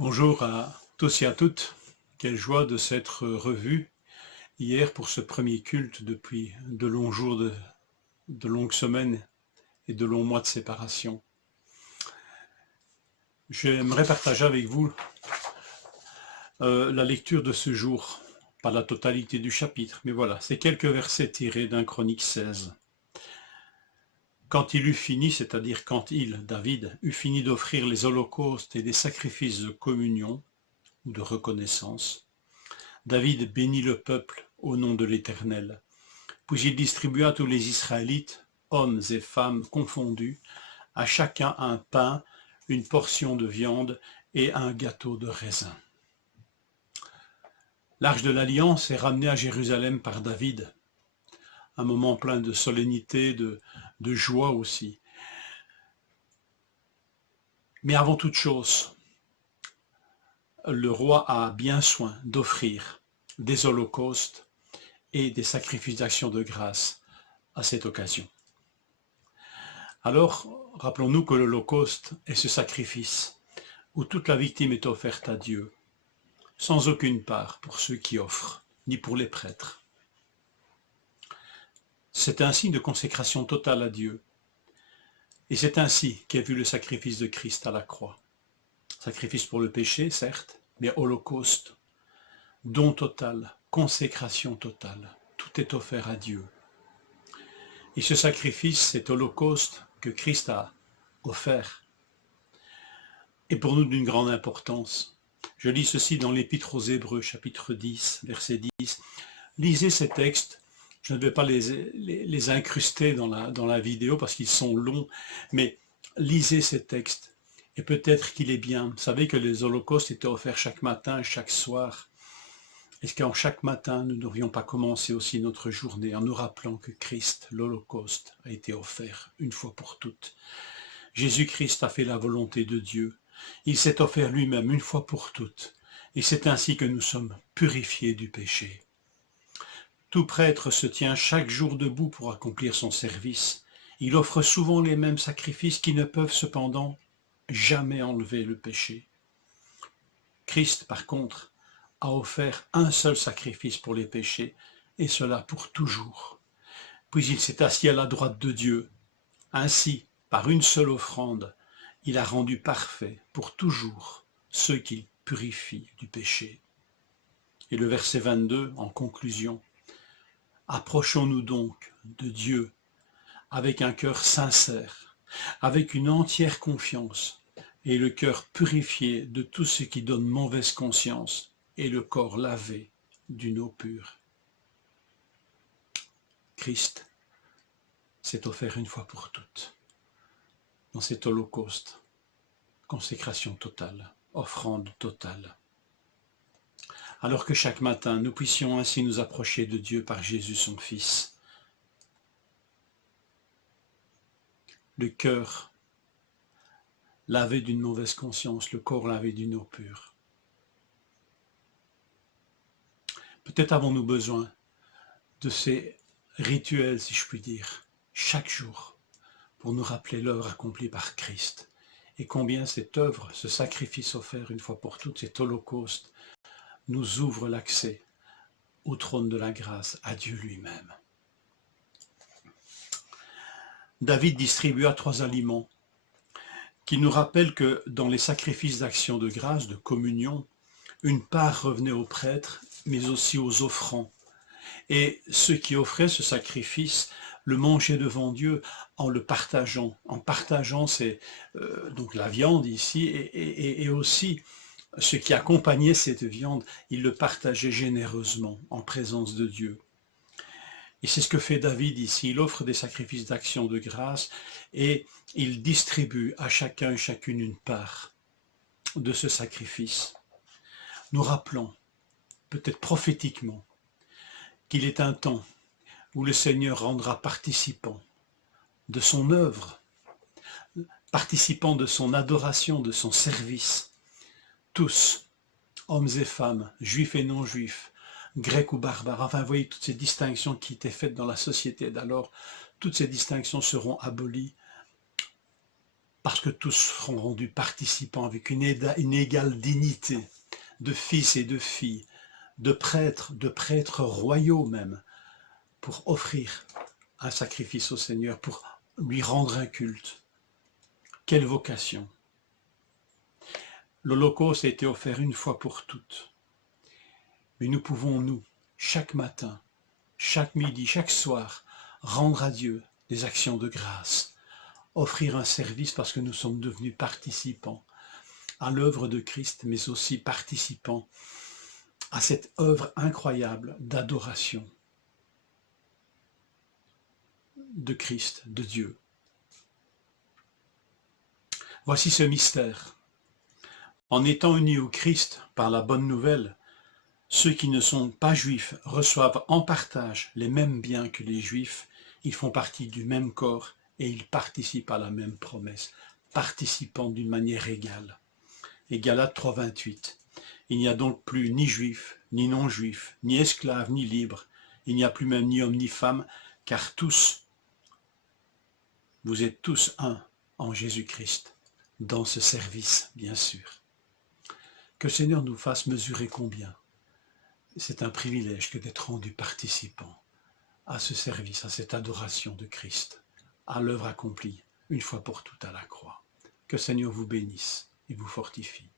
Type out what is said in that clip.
Bonjour à tous et à toutes. Quelle joie de s'être revus hier pour ce premier culte depuis de longs jours, de longues semaines et de longs mois de séparation. J'aimerais partager avec vous la lecture de ce jour, pas la totalité du chapitre, mais voilà, c'est quelques versets tirés d'un Chronique 16. Quand il eut fini, c'est-à-dire quand David, eut fini d'offrir les holocaustes et des sacrifices de communion ou de reconnaissance, David bénit le peuple au nom de l'Éternel. Puis il distribua à tous les Israélites, hommes et femmes confondus, à chacun un pain, une portion de viande et un gâteau de raisin. L'Arche de l'Alliance est ramenée à Jérusalem par David, un moment plein de solennité, de joie aussi. Mais avant toute chose, le roi a bien soin d'offrir des holocaustes et des sacrifices d'action de grâce à cette occasion. Alors, rappelons-nous que l'Holocauste est ce sacrifice où toute la victime est offerte à Dieu, sans aucune part pour ceux qui offrent, ni pour les prêtres. C'est un signe de consécration totale à Dieu, et c'est ainsi qu'est vu le sacrifice de Christ à la croix. Sacrifice pour le péché, certes, mais holocauste, don total, consécration totale, tout est offert à Dieu. Et ce sacrifice, cet holocauste que Christ a offert, est pour nous d'une grande importance. Je lis ceci dans l'Épître aux Hébreux, chapitre 10, verset 10. Lisez ces textes, je ne vais pas les incruster dans la vidéo parce qu'ils sont longs, mais lisez ces textes. Et peut-être qu'il est bien. Vous savez que les holocaustes étaient offerts chaque matin et chaque soir. Est-ce qu'en chaque matin, nous ne devrions pas commencer aussi notre journée en nous rappelant que Christ, l'Holocauste, a été offert une fois pour toutes. Jésus-Christ a fait la volonté de Dieu. Il s'est offert lui-même une fois pour toutes. Et c'est ainsi que nous sommes purifiés du péché. Tout prêtre se tient chaque jour debout pour accomplir son service. Il offre souvent les mêmes sacrifices qui ne peuvent cependant jamais enlever le péché. Christ, par contre, a offert un seul sacrifice pour les péchés, et cela pour toujours. Puis il s'est assis à la droite de Dieu. Ainsi, par une seule offrande, il a rendu parfait pour toujours ceux qu'il purifie du péché. Et le verset 22, en conclusion, « Approchons-nous donc de Dieu avec un cœur sincère, avec une entière confiance, et le cœur purifié de tout ce qui donne mauvaise conscience, et le corps lavé d'une eau pure. » Christ s'est offert une fois pour toutes dans cet holocauste, consécration totale, offrande totale. Alors que chaque matin, nous puissions ainsi nous approcher de Dieu par Jésus son Fils. Le cœur lavé d'une mauvaise conscience, le corps lavé d'une eau pure. Peut-être avons-nous besoin de ces rituels, si je puis dire, chaque jour, pour nous rappeler l'œuvre accomplie par Christ, et combien cette œuvre, ce sacrifice offert une fois pour toutes, cet holocauste, nous ouvre l'accès au trône de la grâce, à Dieu lui-même. David distribua 3 aliments qui nous rappellent que dans les sacrifices d'action de grâce, de communion, une part revenait aux prêtres, mais aussi aux offrants. Et ceux qui offraient ce sacrifice le mangeaient devant Dieu en le partageant. En partageant, c'est donc la viande ici, et aussi ce qui accompagnait cette viande, ils le partageaient généreusement en présence de Dieu. Et c'est ce que fait David ici. Il offre des sacrifices d'action de grâce et il distribue à chacun et chacune une part de ce sacrifice. Nous rappelons, peut-être prophétiquement, qu'il est un temps où le Seigneur rendra participant de son œuvre, participant de son adoration, de son service, tous, hommes et femmes, juifs et non-juifs, grecs ou barbares, enfin vous voyez toutes ces distinctions qui étaient faites dans la société d'alors, toutes ces distinctions seront abolies parce que tous seront rendus participants avec une égale dignité de fils et de filles, de prêtres royaux même, pour offrir un sacrifice au Seigneur, pour lui rendre un culte. Quelle vocation! L'Holocauste a été offert une fois pour toutes. Mais nous pouvons, nous, chaque matin, chaque midi, chaque soir, rendre à Dieu des actions de grâce, offrir un service parce que nous sommes devenus participants à l'œuvre de Christ, mais aussi participants à cette œuvre incroyable d'adoration de Christ, de Dieu. Voici ce mystère. En étant unis au Christ par la bonne nouvelle, ceux qui ne sont pas juifs reçoivent en partage les mêmes biens que les juifs, ils font partie du même corps et ils participent à la même promesse, participant d'une manière égale. Et Galates 3,28. Il n'y a donc plus ni juif, ni non-juif, ni esclave, ni libre, il n'y a plus même ni homme ni femme, car tous, vous êtes tous un en Jésus-Christ, dans ce service, bien sûr. Que le Seigneur nous fasse mesurer combien c'est un privilège que d'être rendu participant à ce service, à cette adoration de Christ, à l'œuvre accomplie une fois pour toutes à la croix. Que le Seigneur vous bénisse et vous fortifie.